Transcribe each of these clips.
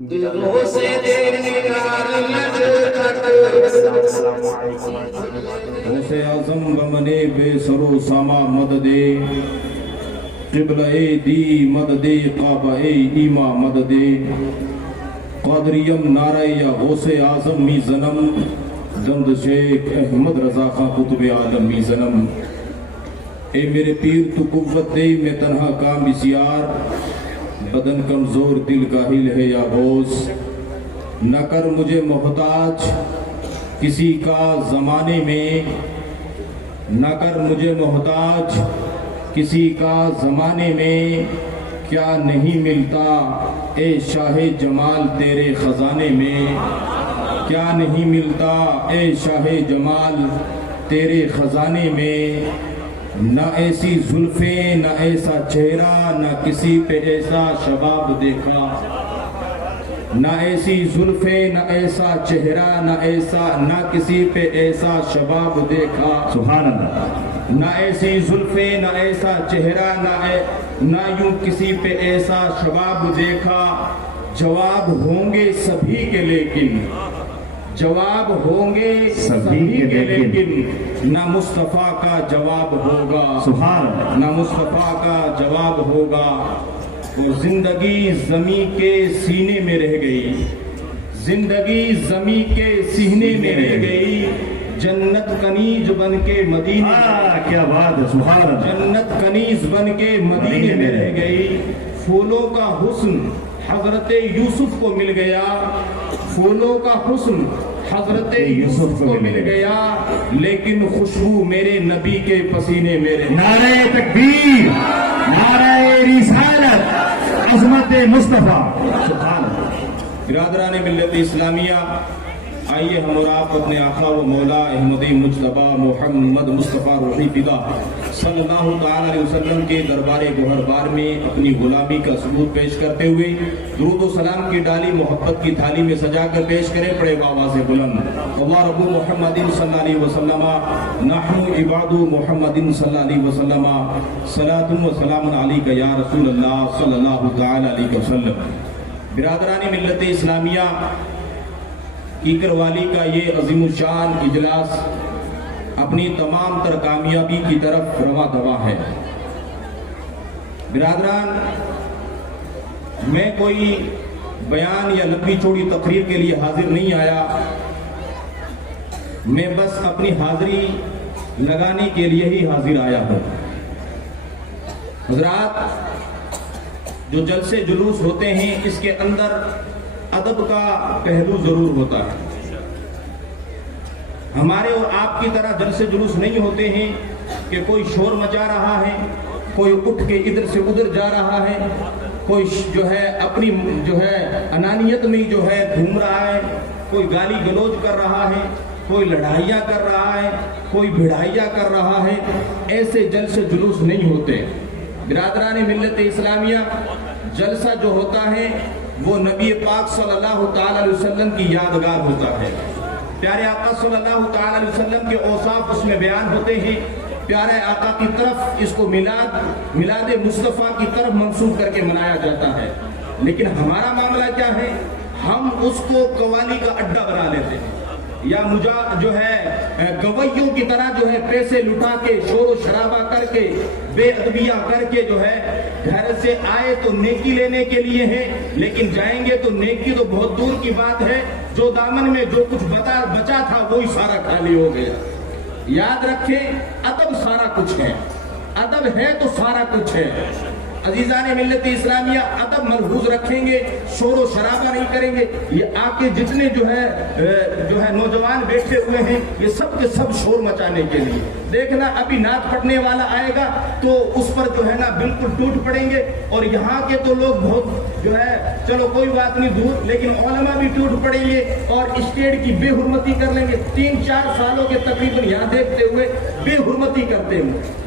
دلوں سے غوث اعظم بمنے بے سرو ساما مدد قبلہ دی مدد کعبہ ایما مدد قادریم نعرہ یا غوث اعظم می زنم زند شیخ احمد رضا خان قطب عالم می زنم اے میرے پیر تو قوت دے میں تنہا کام بسیار بدن کمزور دل کاہل ہے یا غوث نہ کر مجھے محتاج کسی کا زمانے میں نہ کر مجھے محتاج کسی کا زمانے میں کیا نہیں ملتا اے شاہ جمال تیرے خزانے میں کیا نہیں ملتا اے شاہ جمال تیرے خزانے میں نہ ایسی زلفیں نہ ایسا چہرہ نہ کسی پہ ایسا شباب دیکھا نہ ایسی زلفیں نہ ایسا چہرہ نہ کسی پہ ایسا شباب دیکھا سبحان اللہ نہ ایسی زلفیں نہ ایسا چہرہ نہ یوں کسی پہ ایسا شباب دیکھا جواب ہوں گے سبھی کے لیکن جواب ہوں گے سبھی کے لیکن نہ مصطفیٰ کا جواب ہوگا سبحان اللہ نہ مصطفیٰ کا جواب ہوگا وہ زندگی زمیں کے سینے میں رہ گئی زندگی زمیں کے سینے میں رہ گئی جنت کنیز بن کے مدینے کیا بات ہے سبحان اللہ جنت کنیز بن کے مدینے میں رہ گئی پھولوں کا حسن حضرت یوسف کو مل گیا پھولوں کا حسن حضرت یوسف کو مل گیا لیکن خوشبو میرے نبی کے پسینے میں رہ گئی نعرہ تکبیر نعرہ رسالت عظمت مصطفیٰ سبحان اللہ برادران ملت اسلامیہ آئیے ہم اور آپ اپنے آقا و مولا احمدی مجتبی محمد مصطفیٰ روحی فدا صلی اللہ تعالی علیہ وسلم کے دربار گوہر بار میں اپنی غلامی کا ثبوت پیش کرتے ہوئے درود و سلام کی ڈالی محبت کی تھالی میں سجا کر پیش کریں پڑے آواز بلند اللہ رب محمد صلی اللہ علیہ وسلم نحن عباد محمد صلی اللہ علیہ وسلم صلاۃ و سلام علیک یا رسول اللہ صلی اللہ تعالی علیہ وسلم برادران ملت اسلامیہ کیکر والی کا یہ عظیم الشان اجلاس اپنی تمام تر کامیابی کی طرف رواں دواں ہے برادران میں کوئی بیان یا لمبی چوڑی تقریر کے لیے حاضر نہیں آیا میں بس اپنی حاضری لگانے کے لیے ہی حاضر آیا ہوں حضرات جو جلسے جلوس ہوتے ہیں اس کے اندر ادب کا پہلو ضرور ہوتا ہے ہمارے اور آپ کی طرح جلسے جلوس نہیں ہوتے ہیں کہ کوئی شور مچا رہا ہے کوئی اٹھ کے ادھر سے ادھر جا رہا ہے کوئی جو ہے اپنی جو ہے انانیت میں جو ہے گھوم رہا ہے کوئی گالی گلوچ کر رہا ہے کوئی لڑائیاں کر رہا ہے کوئی بھڑائیاں کر رہا ہے ایسے جلسے جلوس نہیں ہوتے برادران ملت اسلامیہ جلسہ جو ہوتا ہے وہ نبی پاک صلی اللہ تعالی علیہ وسلم کی یادگار ہوتا ہے پیارے آقا صلی اللہ تعالی علیہ وسلم کے اوصاف اس میں بیان ہوتے ہیں پیارے آقا کی طرف اس کو میلاد مصطفیٰ کی طرف منسوب کر کے منایا جاتا ہے لیکن ہمارا معاملہ کیا ہے ہم اس کو قوالی کا اڈا بنا لیتے ہیں یا جو ہے گویوں کی طرح جو ہے پیسے لٹا کے شور و شرابہ کر کے بے ادبیہ کر کے جو ہے گھر سے آئے تو نیکی لینے کے لیے ہیں لیکن جائیں گے تو نیکی تو بہت دور کی بات ہے جو دامن میں جو کچھ بچا تھا وہی سارا خالی ہو گیا یاد رکھیں ادب سارا کچھ ہے ادب ہے تو سارا کچھ ہے عزیزان ملت اسلامیہ ادب ملحوظ رکھیں گے شور و شرابہ نہیں کریں گے یہ آپ کے جتنے جو ہے نوجوان بیٹھے ہوئے ہیں یہ سب کے سب شور مچانے کے لیے دیکھنا ابھی نعت پڑھنے والا آئے گا تو اس پر جو ہے نا بالکل ٹوٹ پڑیں گے اور یہاں کے تو لوگ بہت جو ہے چلو کوئی بات نہیں دور لیکن علماء بھی ٹوٹ پڑیں گے اور اسٹیٹ کی بے حرمتی کر لیں گے 3-4 سالوں کے تقریباً یہاں دیکھتے ہوئے بے حرمتی کرتے ہیں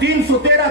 313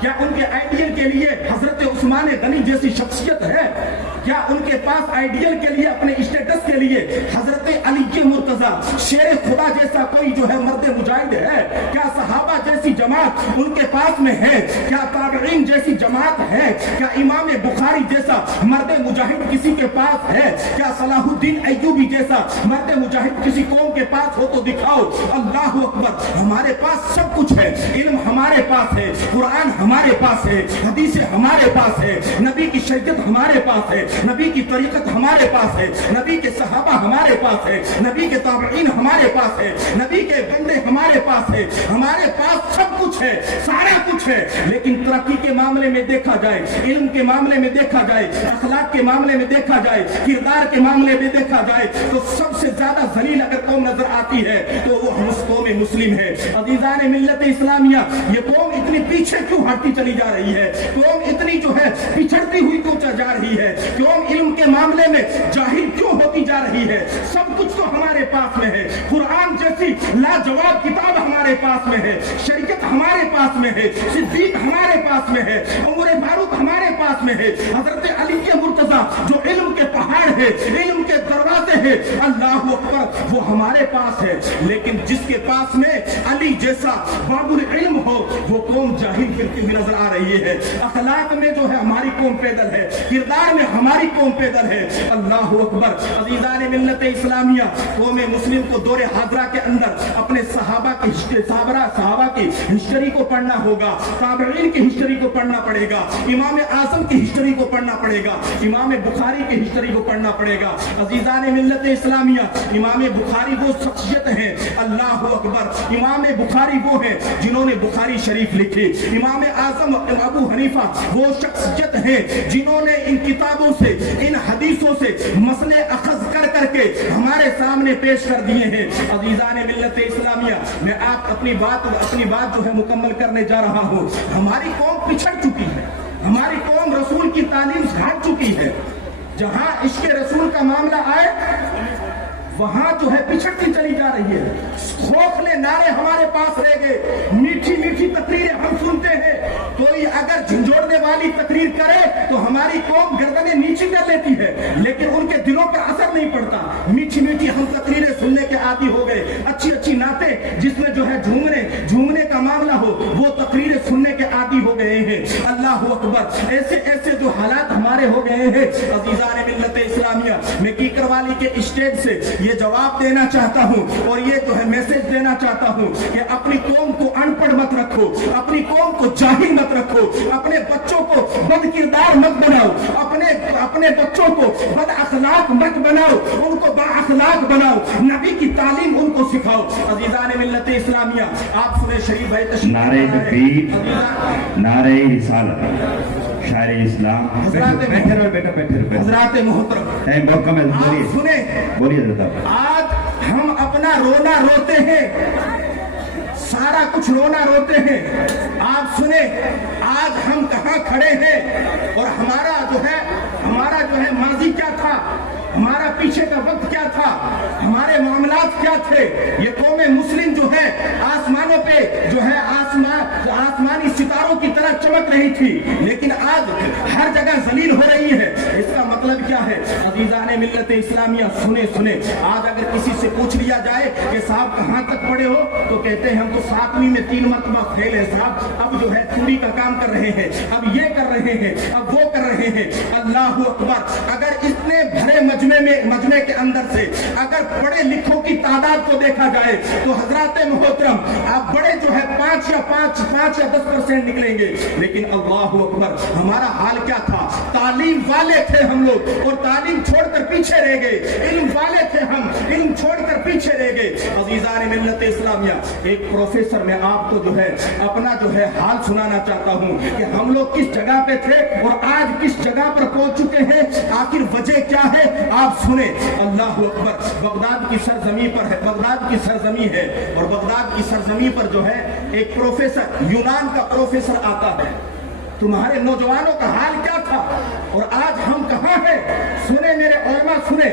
کیا ان کے آئیڈیل کے لیے حضرت عثمان غنی جیسی شخصیت ہے؟ کیا ان کے پاس آئیڈیل کے لیے اپنے اسٹیٹس کے لیے حضرت علی مرتضی شیر خدا جیسا کوئی جو ہے مرد مجاہد ہے؟ کیا صحابہ جیسی جماعت ان کے پاس میں ہے؟ کیا تابعین جیسی جماعت ہے؟ کیا امام بخاری جیسا مرد مجاہد کسی کے پاس ہے؟ کیا صلاح الدین ایوبی جیسا مرد مجاہد کسی قوم کے پاس ہو تو دکھاؤ۔ اللہ اکبر، ہمارے پاس سب کچھ ہے، علم ہمارے پاس ہے، قرآن ہمارے پاس ہے، حدیثیں ہمارے پاس ہے، نبی کی شریعت ہمارے پاس ہے، نبی کی طریقت ہمارے پاس ہے، نبی کے صحابہ ہمارے پاس ہے، نبی کے تابعین ہمارے پاس ہے، نبی کے بندے ہمارے پاس ہے، ہمارے پاس سب کچھ ہے، سارا کچھ ہے۔ لیکن ترقی کے معاملے میں دیکھا جائے، علم کے معاملے میں دیکھا جائے، اخلاق کے معاملے میں دیکھا جائے، کردار کے معاملے میں دیکھا جائے تو سب سے زیادہ ذلیل اگر قوم نظر آتی ہے تو وہ قوم مسلم ہے۔ عزیزان ملت اسلامیہ، یہ قوم اتنی پیچھے کیوں ہٹتی چلی جا رہی ہے؟ قوم اتنی جو ہے پچھڑتی ہوئی کیوں جا رہی ہے؟ قوم علم کے معاملے میں جاہل کیوں ہوتی جا رہی ہے؟ سب کچھ تو ہمارے پاس میں ہے، قرآن جیسی لاجواب کتاب ہمارے پاس میں ہے، شریعت ہمارے پاس میں ہے، صدیق ہمارے پاس میں ہے، عمر فاروق ہمارے پاس میں ہے، حضرت علی مرتضی جو علم کے پہاڑ ہے، علم کے دروازے ہیں، اللہ اکبر، وہ ہمارے پاس ہے۔ لیکن جس کے پاس میں علی جیسا باب العلم ہو وہ قوم جاہل پھرتی ہوئی نظر آ رہی ہے۔ اخلاق میں جو ہے ہماری قوم پیدل ہے، کردار میں ہماری قوم پیدل ہے۔ اللہ اکبر، عزیزان ملت اسلامیہ، قوم مسلم کو دور حاضرہ کے اندر اپنے صحابہ کی ہسٹری کو پڑھنا ہوگا، تابعین کی ہسٹری کو پڑھنا پڑے گا، امام اعظم کی ہسٹری کو پڑھنا پڑے گا، امام بخاری کی ہسٹری کو پڑھنا پڑے گا۔ عزیزان ملت اسلامیہ، امام بخاری وہ شخصیت ہے، اللہ اکبر، امام بخاری وہ ہے جنہوں نے بخاری شریف لکھی۔ امام اعظم ابو حنیفہ وہ شخصیت ہے جنہوں نے ان کتابوں سے، ان حدیثوں سے مسئلے اخذ کر کے ہمارے سامنے پیش کر دیے ہیں۔ عزیزان ملت اسلامیہ، میں آپ اپنی بات جو ہے مکمل کرنے جا رہا ہوں۔ ہماری قوم پچھڑ چکی ہے، ہماری قوم رسول کی تعلیم سے ہٹ چکی ہے۔ جہاں عشق رسول کا معاملہ آئے وہاں جو ہے پچھڑتی چلی جا رہی ہے۔ کھوکھلے نعرے ہمارے پاس رہ گئے، میٹھی میٹھی تقریریں ہم سنتے ہیں۔ کوئی اگر جھنجھوڑنے والی تقریر کرے تو ہماری قوم گردنیں نیچی کر لیتی ہے، لیکن ان کے دلوں پر اثر نہیں پڑتا۔ میٹھی میٹھی ہم تقریریں سننے کے عادی ہو گئے، اچھی اچھی نعتیں جس میں جو ہے جھومنے کا معاملہ ہو وہ تقریریں سننے کے عادی ہو گئے ہیں۔ اللہ اکبر، ایسے جو حالات ہمارے ہو گئے ہیں۔ عزیزان ملت اسلامیہ، میں کیکر والی کے اسٹیج سے یہ جواب دینا چاہتا ہوں اور یہ جو ہے میسج دینا چاہتا ہوں کہ اپنی قوم کو ان پڑھ مت رکھو، اپنی قوم کو جاہل مت رکھو، اپنے بچوں کو بد کردار مت بناؤ، اپنے بچوں کو بد اخلاق مت بناؤ، ان کو با اخلاق بناؤ، نبی کی تعلیم ان کو سکھاؤ۔ عزیزان ملت اسلامیہ، آپ سنیں شریف بھائی تشریف نعرہ تکبیر، نعرہ رسالت، شاعر اسلام، بیٹھے رہو حضرات محترم، موقع میں آپ سنیں، بولیے حضرت۔ آج ہم اپنا رونا روتے ہیں، سارا کچھ رونا روتے ہیں۔ آپ سنیں، آج ہم کہاں کھڑے ہیں اور ہمارا جو ہے ماضی کیا تھا، ہمارا پیچھے کا وقت کیا تھا، ہمارے معاملات کیا تھے۔ یہ قوم مسلم جو ہے آسمانوں پہ جو ہے آسمانی ستاروں کی طرح چمک رہی تھی، لیکن آج ہر جگہ ذلیل ہو رہی ہے۔ اس کا مطلب کیا ہے؟ عزیزان ملت اسلامیہ، سنیں، آج اگر کسی سے پوچھ لیا جائے کہ صاحب کہاں تک پڑھے ہو تو کہتے ہیں ہم تو 7ویں میں 3 مرتبہ فیل ہیں صاحب، اب جو ہے چوری کا کام کر رہے ہیں، اب یہ کر رہے ہیں، اب وہ کر رہے ہیں۔ اللہ اکبر، اگر اتنے بھرے مجمع کے اندر سے اگر پڑھے لکھوں کی تعداد کو دیکھا جائے تو حضرات محترم آپ بڑے جو ہے 5 یا 10% نکلیں گے، لیکن اللہ اکبر، ہمارا حال کیا تھا؟ تعلیم والے تھے ہم لوگ اور تعلیم چھوڑ کر پیچھے رہ گئے، علم والے تھے ہم، علم چھوڑ کر پیچھے رہ گئے۔ عزیزان ملت اسلامیہ، ایک پروفیسر میں آپ کو جو ہے اپنا جو ہے حال سنانا چاہتا ہوں کہ ہم لوگ کس جگہ پہ تھے اور آج کس جگہ پر پہنچ چکے ہیں، آخر وجہ کیا ہے؟ آپ سنیں۔ اللہ اکبر، بغداد کی سرزمین پر ہے، بغداد کی سرزمین ہے اور بغداد کی سرزمین پر جو ہے ایک پروفیسر، یونان کا پروفیسر آتا ہے۔ تمہارے نوجوانوں کا حال کیا تھا اور آج ہم کہاں ہیں؟ سنیں میرے علماء، سنیں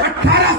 18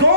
2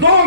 2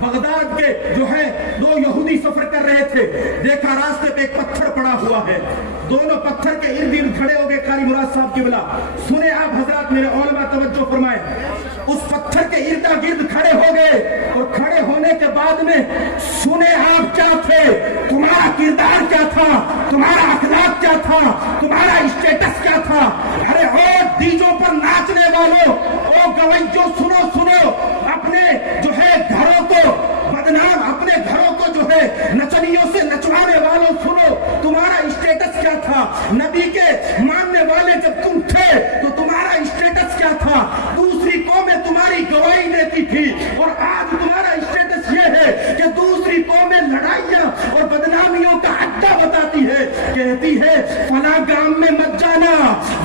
بغداد کے جو ہے دو یہودی سفر کر رہے تھے، دیکھا راستے پہ ایک پتھر پڑا ہوا ہے، دونوں پتھر کے ارد گرد کھڑے ہو گئے۔ قاری مراد صاحب کی بلا سنے آپ حضرات، میرے علماء توجہ فرمائے، اس پتھر کے ارد گرد کھڑے ہو گئے اور کھڑے ہونے کے بعد میں سنے آپ کیا تھے، تمہارا کردار کیا تھا، تمہارا اخلاق کیا تھا، تمہارا اسٹیٹس کیا تھا۔ ارے او ڈیجوں پر ناچنے والوں، او گویوں، سنو سنو، اپنے جو ہے گھروں کو بدنام، اپنے گھروں کو جو ہے نچنیوں سے نچوانے والوں، سنو تمہارا اسٹیٹس کیا تھا۔ نبی کے ماننے والے جب تم تھے تو تمہارا اسٹیٹس کیا تھا، دوسری قومیں تمہاری گواہی دیتی تھی، اور آج تمہارا اسٹیٹس یہ ہے کہ دوسری قومیں لڑائیاں اور بدنامیوں کا اڈا بتاتی ہے، کہتی ہے فلاں گام میں مت جانا،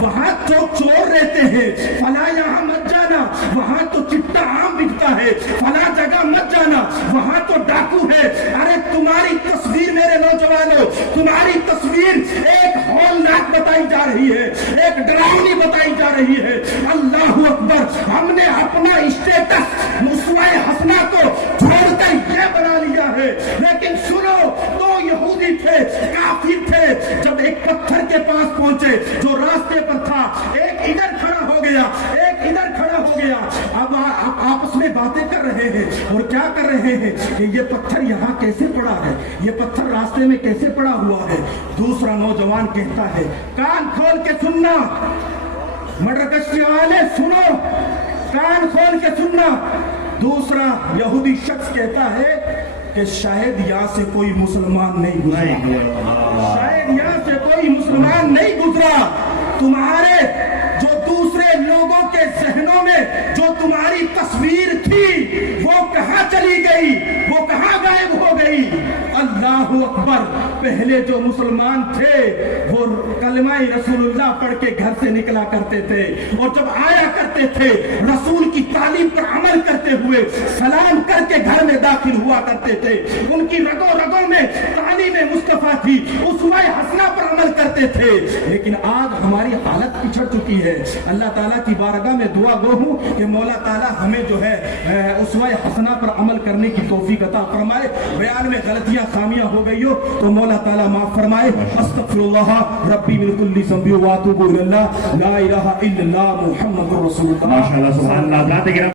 وہاں تو چور رہتے ہیں، فلاں یہاں مت جانا، وہاں تو چٹا عام بکتا ہے، فلاں جگہ مت جانا، وہاں تو ڈاکو ہے۔ ارے تمہاری تصویر میرے نوجوانوں، تمہاری تصویر ایک ہولناک بتائی جا رہی ہے، ایک ڈراؤنی بتائی جا رہی ہے۔ اللہ اکبر، ہم نے اپنا اسٹیٹس اسوہ حسنہ کو چھوڑ کر یہ بنا لیا ہے۔ لیکن سنو، دو یہودی تھے، کافر تھے، جب ایک پتھر کے پاس پہنچے جو راستے پر تھا، ایک ادھر کھڑا ہو گیا، ایک ادھر کھڑا ہو گیا، اب آپس میں باتیں کر رہے ہیں، اور کیا کر رہے ہیں کہ یہ پتھر یہاں کیسے پڑا ہے، یہ پتھر راستے میں کیسے پڑا ہوا ہے۔ دوسرا نوجوان کہتا ہے، کان کھول کے سننا مڈرکشی والے، سنو کان کھول کے سننا۔ دوسرا یہودی شخص کہتا ہے کہ شاید یہاں سے کوئی مسلمان نہیں گزرا، شاید یہاں سے کوئی مسلمان نہیں گزرا۔ تمہارے جو دوسرے لوگوں کے ذہنوں میں جو تمہاری تصویر تھی وہ کہاں چلی گئی، وہ کہاں غائب ہو گئی۔ اللہ اکبر، پہلے جو مسلمان تھے وہ کلمہ رسول اللہ پڑھ کے گھر سے نکلا کرتے تھے، اور جب آیا کرتے تھے رسول کی تعلیم پر عمل کرتے ہوئے سلام کر کے گھر میں داخل ہوا کرتے تھے، ان کی رگوں رگوں میں تعلیم مصطفیٰ تھی، اسوہ حسنہ پر عمل کرتے تھے۔ لیکن آج ہماری حالت پچھڑ چکی ہے۔ اللہ تعالیٰ کی بارگاہ میں دعا گو ہوں کہ مولا تعالیٰ ہمیں جو ہے اسوہ حسنہ پر عمل کرنے کی توفیق عطا فرمائے۔ بیان میں غلطیاں خامیاں ہو گئی ہو تو مولا تعالیٰ معاف فرمائے۔ استغفر اللہ ربی من کل ذنب واتوب الی اللہ، لا الہ الا اللہ محمد رسول اللہ۔ ماشاءاللہ، سبحان اللہ۔